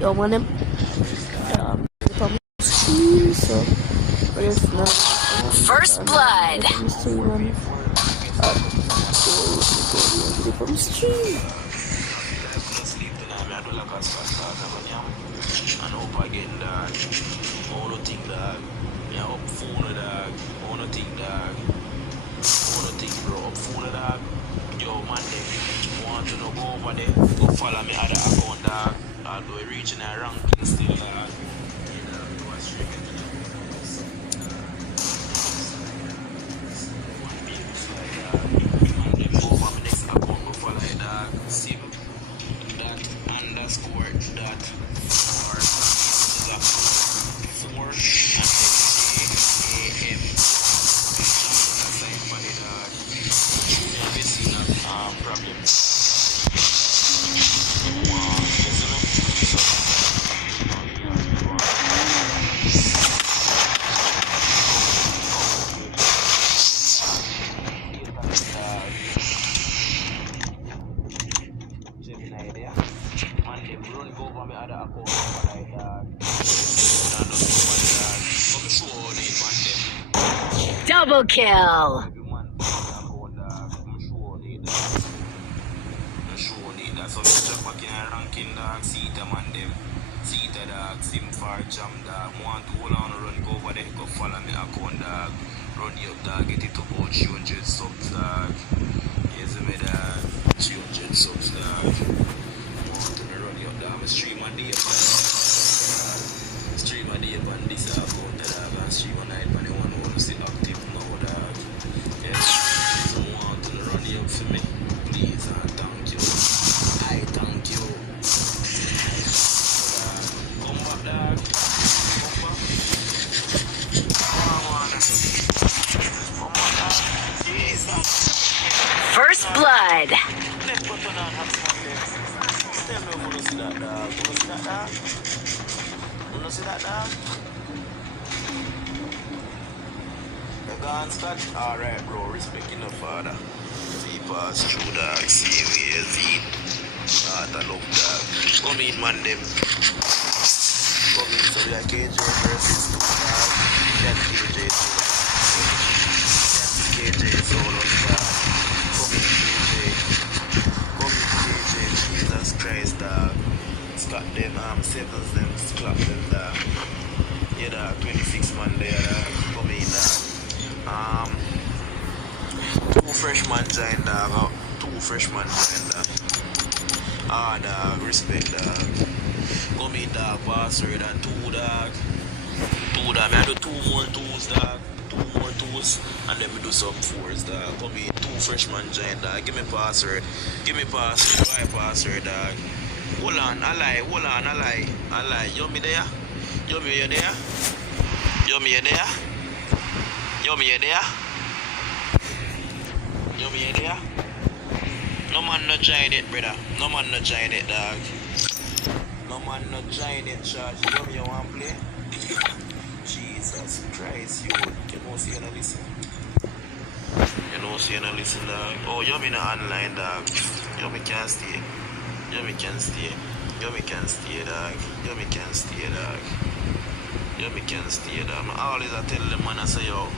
Yo, man, them from stream, so but if not, First blood. From stream, man. So from stream. And up again, dog. All the thing, dog. Yeah, up phone, dog. All the thing, dog. All the thing, bro. Up phone, dog. Yo, man, them want to know go over there. Go follow me other account, dog. Although we reaching a ranking still, dog. Sim that underscore that or that 4 and then AM. Problem. Double kill. Jam dog, want to hold on run go over there, go follow me account dog, run you up dog, get it to about 300 subs dog, yes me dog, 300 subs dog, want to run you up dog, I stream a day on this account dog, and stream a night when you want to see active now dog, yes, so want to run you up for me, please and thank you, I thank you, come back dog. First blood. Alright, bro, respecting the father. See, pass through, dog. See, we see. I love dog. Come in, man, them. Come in, so we are KJ versus 2 dog. That's KJ. That's KJ, so dog. Come in, KJ. Jesus Christ, dog. Scott them, sevens them, clap them, dog. Yeah, dog. 26 man there, dog. Come in, dog. 2 freshmen joined, dog. 2 freshmen joined, dog. Dog, respect, dog. Come in, dog, password and 2, dog. 2, dog. I do 2 more 2s, dog. 2 more 2s, and then we do some 4s, dog. Come in, 2 freshmen joined, dog. Give me password. Give me password. Why password, dog? Hold on, I lie. You me there? You me there? You me there? You me there? You me there? No man no join it, brother. No man no join it, dog. No man no join it, Charge. You want play? Jesus Christ, you know see you no listen. You know see you no listen, dog. Oh, you me no online, dog. You me can't stay. You me can stay. You me can stay, dog. You me can stay, dog. You me can stay, dog. I always tell them, man, I say, yo,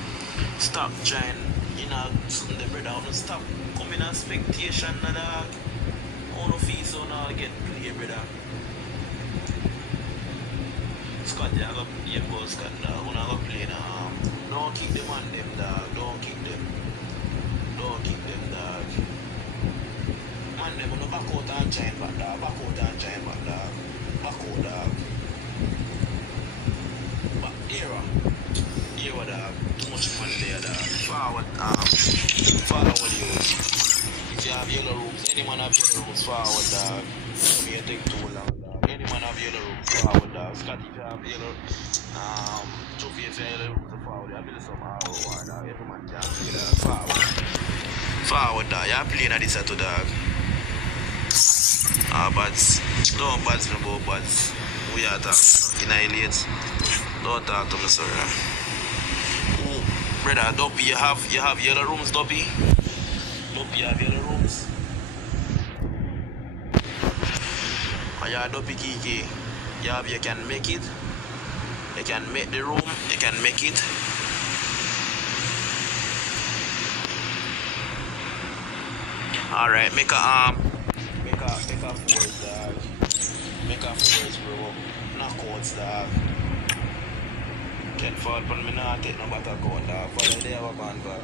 stop trying, you know, Sunday, brother. Stop coming on expectation, dog. I want to feel so now get play, brother. Scott, you have to go, Scott, dog. When I go play now, don't kick them on them, dog. Don't kick them. Don't kick them, dog. Man, them on the back out and giant back, dog. Back out and giant back, dog. Back out, dog. But here, dog. Too much money there, dog. Forward you. If you have yellow rooms, any man have yellow rooms, forward, dog. It may take too long, dog. Any man have yellow rooms, forward, dog. Scott, if you have yellow, JUVI, if you have yellow rooms, forward, you have build some RO1, dog. Every man can play, dog. Forward, dog. You are playing at this, dog. Bats. Don't bats me about bats. We are talking. Annihilate. Don't talk to me, sir. Oh, brother, Duppy, you have yellow rooms, Duppy? Duppy, you have yellow rooms? Oh, yeah, Duppy Kiki. You can make it. You can make the room. You can make it. All right, make a force, dog. Make a force, bro. Knockouts, dog. Can't fall upon me now. Take no better count, dog. Follow the other man, dog.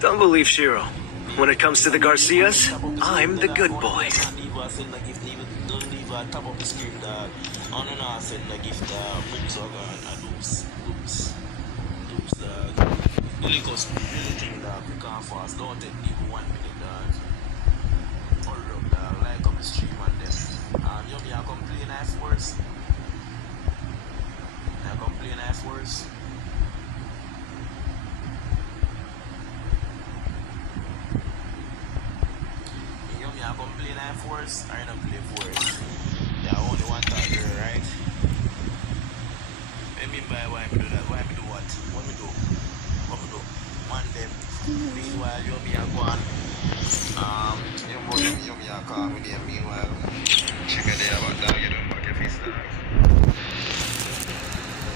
Don't believe Shiro. When it comes to the Garcias, I'm the good boy. Don't leave a top of the screen, dog. I don't know, send the gift, books or loops, dog. Really thing, dog. Quick and fast. Don't take even 1 minute, dog. Hurry up, dog. Like up the stream and them. You me a complain F words. I complain F words. I complain F words, I don't play force. Yeah, I only want that girl, right? What I mean by why me do that? Why me do what? What me do? Man them. Meanwhile, you me a go on. You me a call me there. Meanwhile, chicken there about that, you don't back your fist, dog.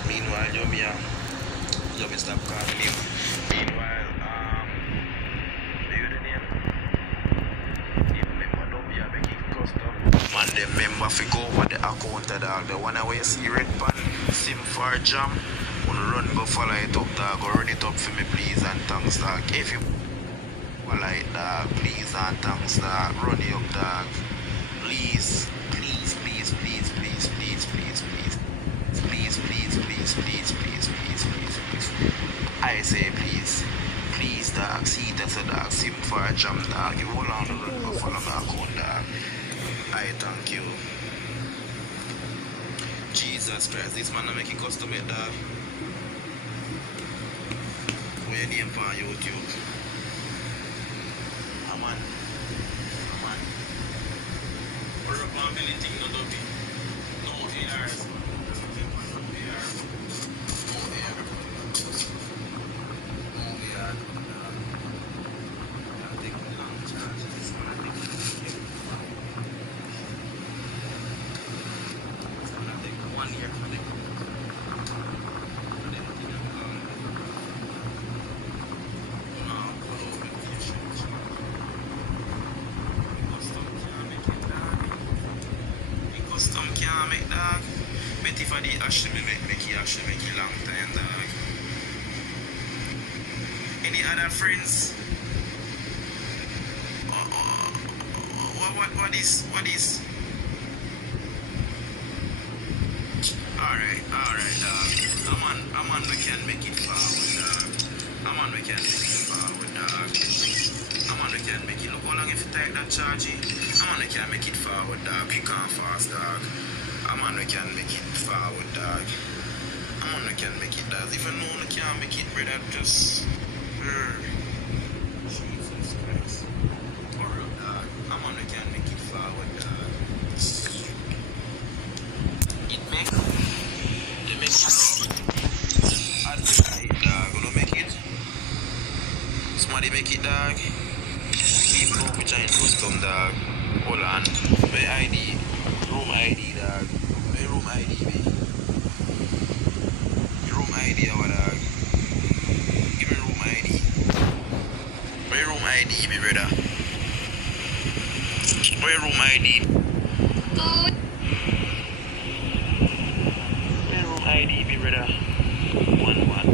Meanwhile, you me stop calling him. Meanwhile, man, the member fi go over the account, dog. The one where you see red pan, sim for jam. Wanna run go follow it up, dog. Go run it up for me, please and thanks, dog. If you follow it, dog, please and thanks, dog. Run it up, dog. Please. I say please, dog. See it as a dog. Sim for jam, dog. You hold on to run go follow my account, dog. I thank you. Jesus Christ, this man make it custom made, dog. Where your name on YouTube? Man. We're up on anything, no dopey. No AR. Actually make it long time, dog. Any other friends? What is? Alright, dog. I'm on we can make it forward, dog. I'm on we can make it look how long if you take that charge. I'm on we can make it forward, dog. Quick and fast, dog. Man, we can make it forward, dog. Man, we can make it, dog. If you know we can't make it, brother, just... Jesus Christ. Hurry up, dog. Man, we can make it forward, dog. It make it, dog. Gonna make it. Somebody make it, dog. People know which I custom, dog. Hold on. My ID. Room ID, dog. Room ID, be. Room ID, our dog. Give me room ID. My room ID, be, brother. My room ID. My room ID, be, brother. 11.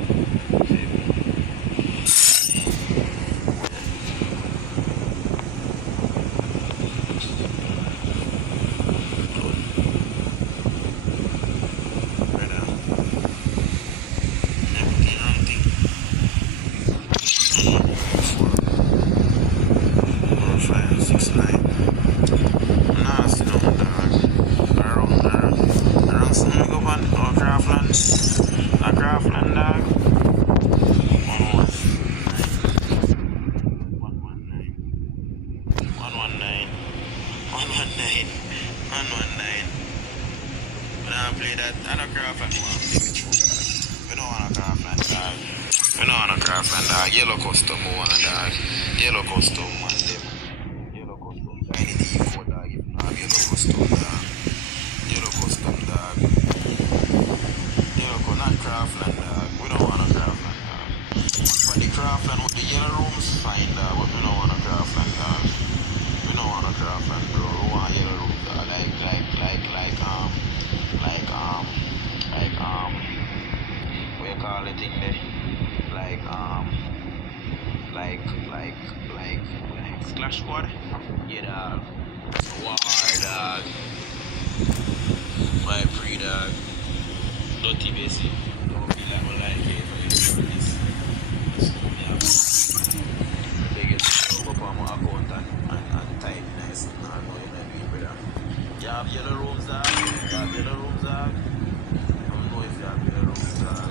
Yellow custom one, dog. Yellow custom one, them. Yellow custom. Tiny D4, dog. If not, yellow custom, dog. Yellow custom, dog. craftland, dog. We don't want a craftland, dog. But the craftland with the yellow rooms, fine, dog. But we don't want a craftland, dog. We don't want a craftland, bro. We want yellow rooms, dog. What you call it thing there? Like Splash Squad? Yeah, dog. War, dog. My pre, dog. Dirty basic. Don't feel like I like it. They get up on my account and type nice. No, I know you're not doing, brother. You have yellow rooms, dog? You have yellow rooms, dog? I don't know if you have yellow rooms, dog.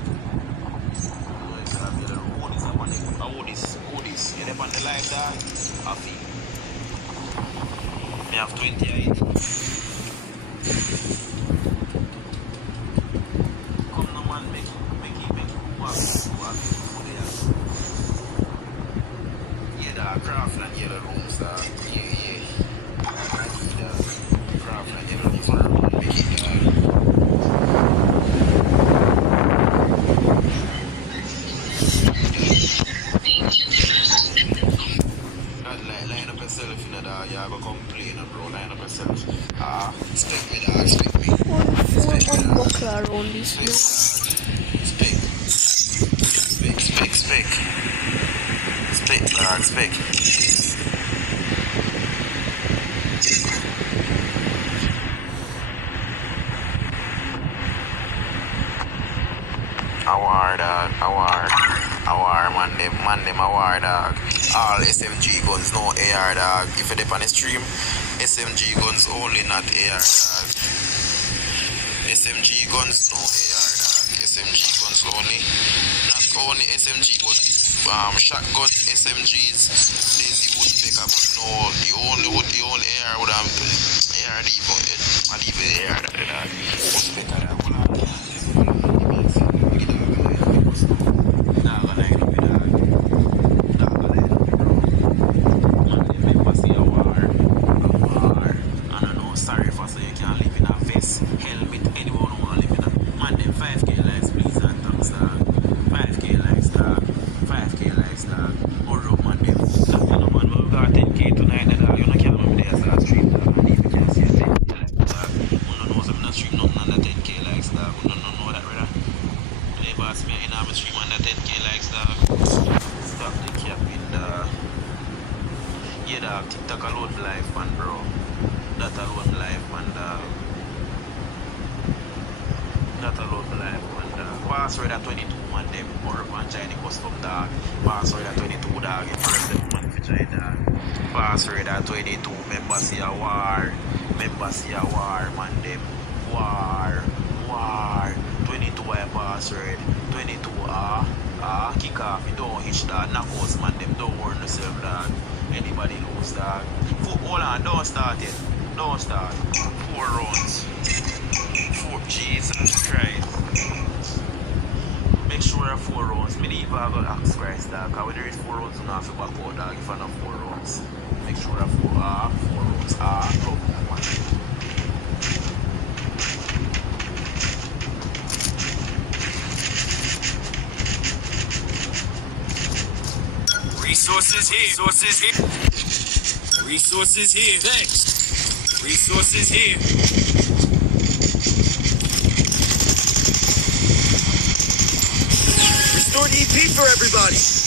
Hoodies. You up on the live, dog? Happy. Me have 28. Come no man, make work. Yeah, dog, craftland yellow rooms, dog. Yeah. Craftland yellow rooms, make it, dog. Line up yourself, you know, dog. You go complain, bro. Line up yourself. Spec me, dog. Spec me. One buckler around this way. Spec, dog. Spec. Awar, dog. Awar, man them awar, dog. All SMG guns, no AR, dog. If you're on the stream, SMG guns only, not AR, dog. SMG guns, no AR, dog. SMG guns only. Not only SMG, but shotgun SMGs. There's the wood picker, but no, the only AR would have AR but I leave the AR, dog. Wood picker, dog. TikTok alone live, man, bro. That alone live, man, dog. That alone live, man, dog. Password at 22, man, them. Or man, China custom, dog. Password at 22, dog. You press them, man, for China, dog. Password at 22, members see a war. Members see a war, man, them. War. 22, I password. 22, kick off. You don't hitch, dog. Knockouts, man, them. Don't worry yourself, dog. Anybody lose, dog. Hold on, don't start it. Don't start. 4 rounds. 4, Jesus Christ. Make sure 4 rounds. Me even have to ask Christ, dog. Because when there is 4 rounds, you don't have to back out, dog. If I have 4 rounds. Make sure 4 rounds. Look, one. Resources here. Resources here. Thanks. Resources here. Restored EP for everybody.